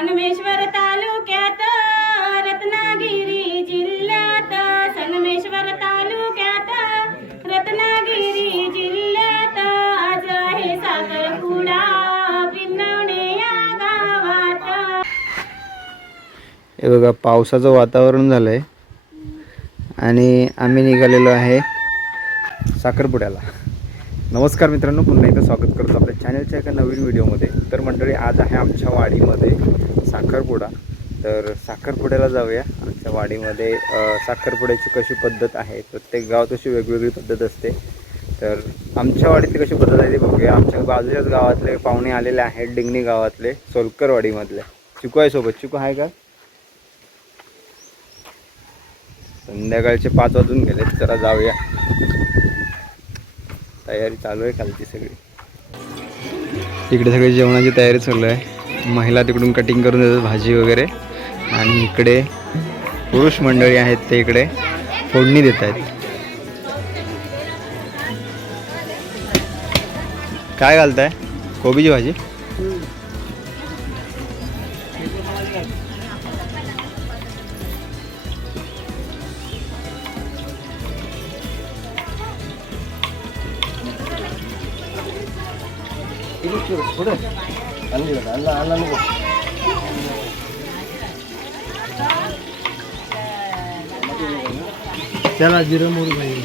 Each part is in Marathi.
संगमेश्वर तालुक्यात रत्नागिरी जिल्ह्यात. संगमेश्वर तालुक्यात रत्नागिरी जिल्ह्यात. आज आहे साखरपुडा पिंजवणे या गावात. हे बघा पावसाचं वातावरण झालं आहे आणि आम्ही निघालेलो आहे साखरपुड्याला. नमस्कार मित्रांनो पुन्हा एकदा स्वागत करतो आपल्या चॅनलच्या एका नवीन व्हिडिओमध्ये तर मंडळी आज आहे आमच्या वाडीमध्ये साखरपुडा. तर साखरपुड्याला जाऊया. आमच्या वाडीमध्ये साखरपुड्याची कशी पद्धत आहे? प्रत्येक गावात अशी वेगवेगळी पद्धत असते. तर आमच्या वाडीतली कशी पद्धत आहे ते बघूया. आमच्या बाजूच्याच गावातले पाहुणे आलेले आहेत डिंगणी गावातले सोलकरवाडीमधले चिकू आहे सोबत. चिकू आहे का? संध्याकाळचे पाच वाजून गेले जरा जाऊया. तयारी चालू आहे कालची सगळी. इकडे सगळी जेवणाची तयारी चालू आहे. महिला तिकडून कटिंग करून देतात भाजी वगैरे. आणि इकडे पुरुष मंडळी आहेत ते इकडे फोडणी देत आहेत. काय घालताय? कोबीची भाजी? त्याला जिरं मोहरी पाहिजे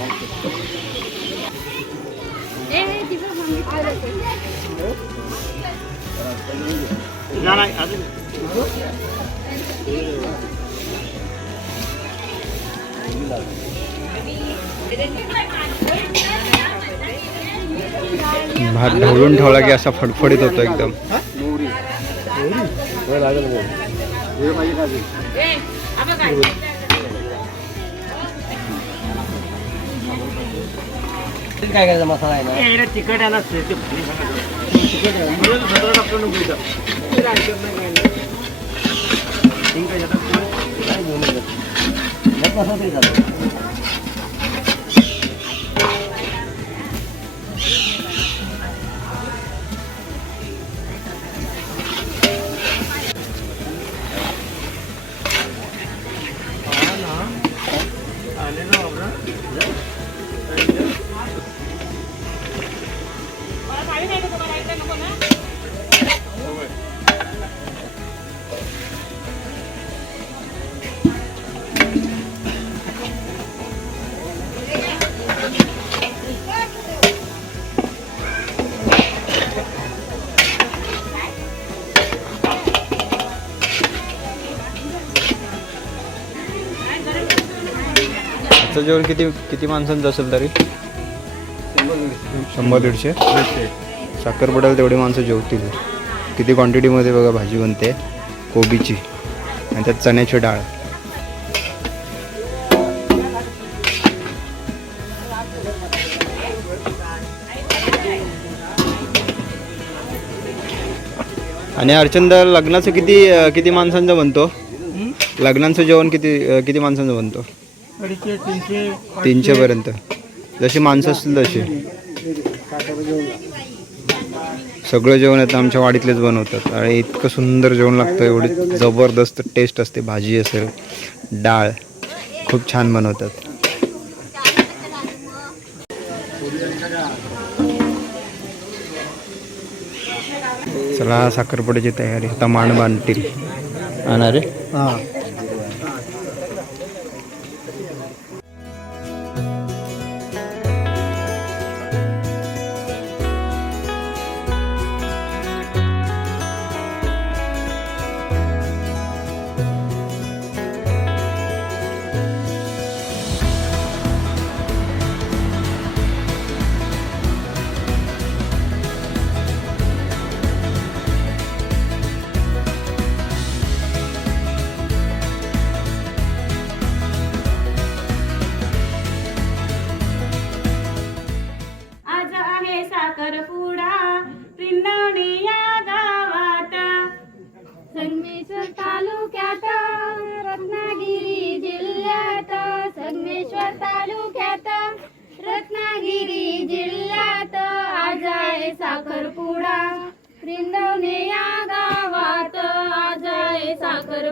भात ढवळून ठेवला की असा फडफडीत होतो एकदम काय करायचा मसाला आहे ना तिखट आहे ना तिखट आहे. हिंग काय टाकतो? काय घेऊन येतात? मग मसाला तरी चालतो. जेवण किती किती माणसांचं असेल तरी? शंभर दीडशे. साखरपुड्याला तेवढी माणसं जेवतील. किती क्वांटिटीमध्ये बघा भाजी बनते. कोबीची. आणि त्यात चण्याची डाळ. आणि अर्चंदा लग्नाचं किती किती माणसांचं बनतो? लग्नाचं जेवण किती किती माणसांचं बनतो? अडीचशे तीनशे तीनशे पर्यंत जशी माणसं असतील तशी. सगळं जेवण आता आमच्या वाडीतलेच बनवतात. आणि इतकं सुंदर जेवण लागतं. एवढी जबरदस्त टेस्ट असते. भाजी असेल डाळ खूप छान बनवतात. चला साखरपुड्याची तयारी. आता मांड बांधतील आणा रे? हां.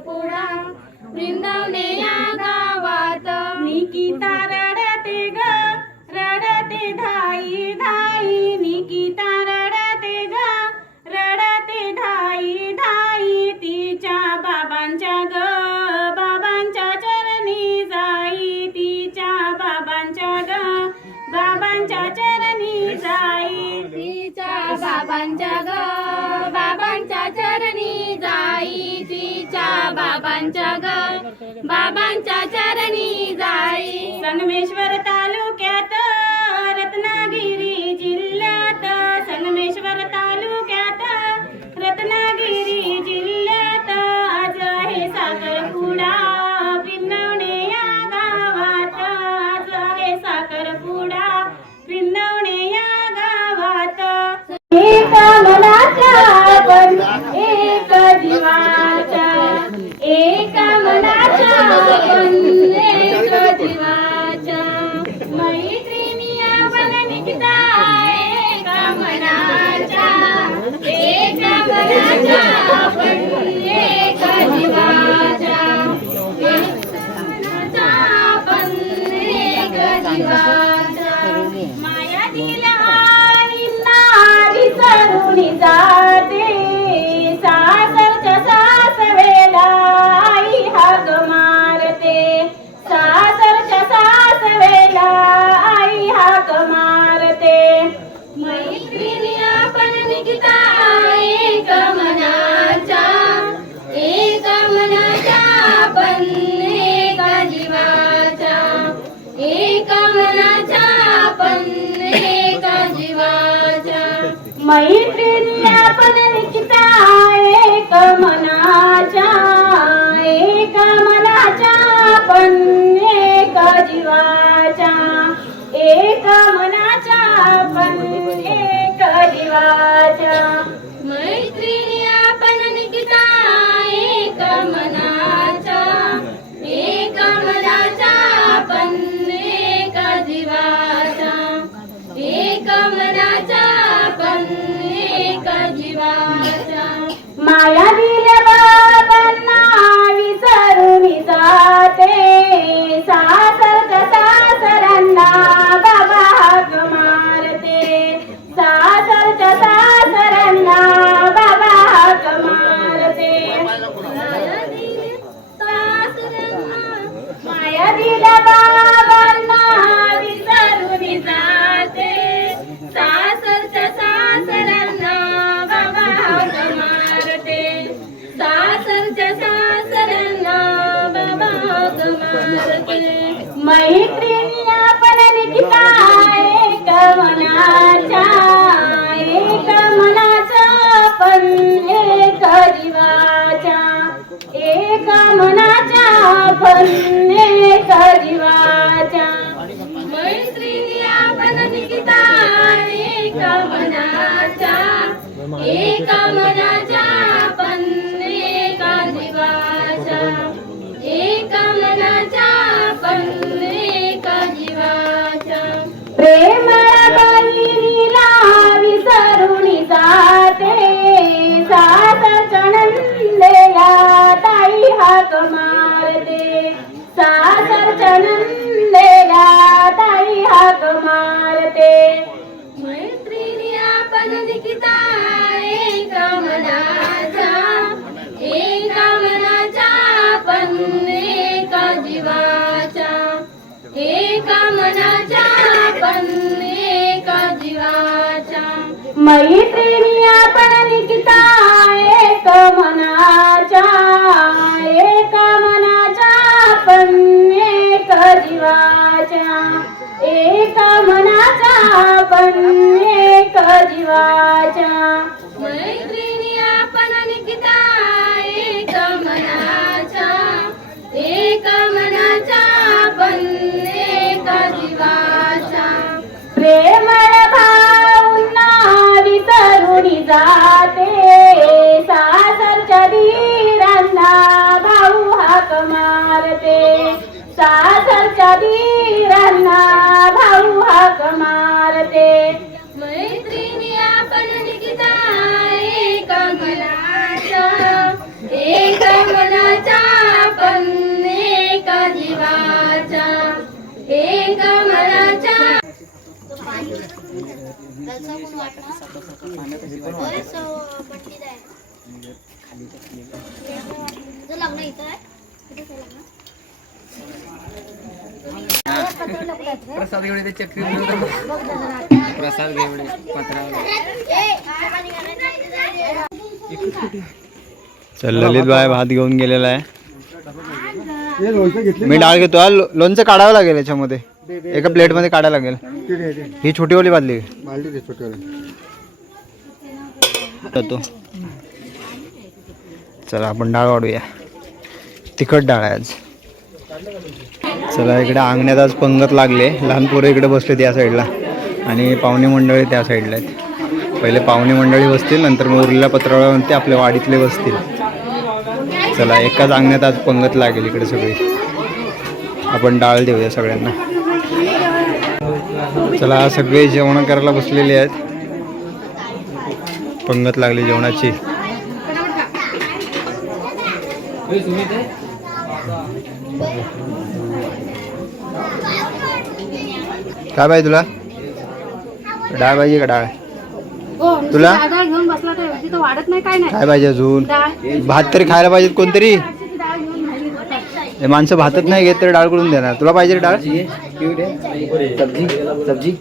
कर्पूरा वृंदावने या गावात. निकिता रडते ग रडते धाई धाई. निकिता रडते ग रडते धाई धाई. तिच्या बाबांच्या ग बाबांच्या चरणी जाई. तिच्या बाबांच्या ग बाबांच्या चरणी जाई. तिच्या बाबांच्या ग बाबांच्या घर बाबांच्या चरणी जाई. संगमेश्वर तालुक्यात रत्नागिरी मैत्रिणीला पण निकिता एक मनाच्या एक मनाच्या पण एक जीवाच्या. एक मनाच्या पण एक जीवाच्या. I Miami. हाक मारते. सासरच्या नंदेला ताई हाक मारते. मैत्रिणी आपण निकिता एका मनाचा एका मनाचा आपण एका जीवाचा. एका मनाचा आपण एका जीवाचा. मैत्रिणी आपण निकिता एक मनाचा বাবা सासरच्या धीरांना भाऊ हाक मारते. मैत्रिणी आपण निकिता एका मनाच्या एका मनाच्या आपण एका जीवाच्या एका मनाच्या लग्न इथं. आहे प्रसाद घेवडे चक्री प्रसाद घेवडे चल ललित बाय भात घेऊन गेलेला आहे. मी डाळ घेतो. लो- लोणचं काढावं लागेल याच्यामध्ये. एका प्लेटमध्ये काढायला लागेल. ही छोटीवाली बादली जातो. चला आपण डाळ वाढूया. तिखट डाळ आहे आज. चला इकडे अंगण्यात आज पंगत लागले. लहान पोरं इकडे बसले त्या साईडला. आणि पाहुणे मंडळी त्या साईडला आहेत. पहिले पाहुणे मंडळी बसतील नंतर मग उरलेल्या पत्रावळ्यावरती आपल्या वाडीतले बसतील. चला एकाच अंगण्यात आज पंगत लागेल इकडे सगळी. आपण डाळ देऊया सगळ्यांना. चला सगळे जेवण करायला बसलेले आहेत. पंगत लागली जेवणाची. काय पाहिजे तुला? डाळ पाहिजे का डाळ? तुला? डाळ घेऊन बसला तर तिथं वाढत नाही काय नाही. काय पाहिजे अजून? भात तरी खायला पाहिजेत कोणतरी. हे माणसं भातच नाही घेत तर डाळ करून देणार? तुला पाहिजे डाळ? सब्जी सब्जी?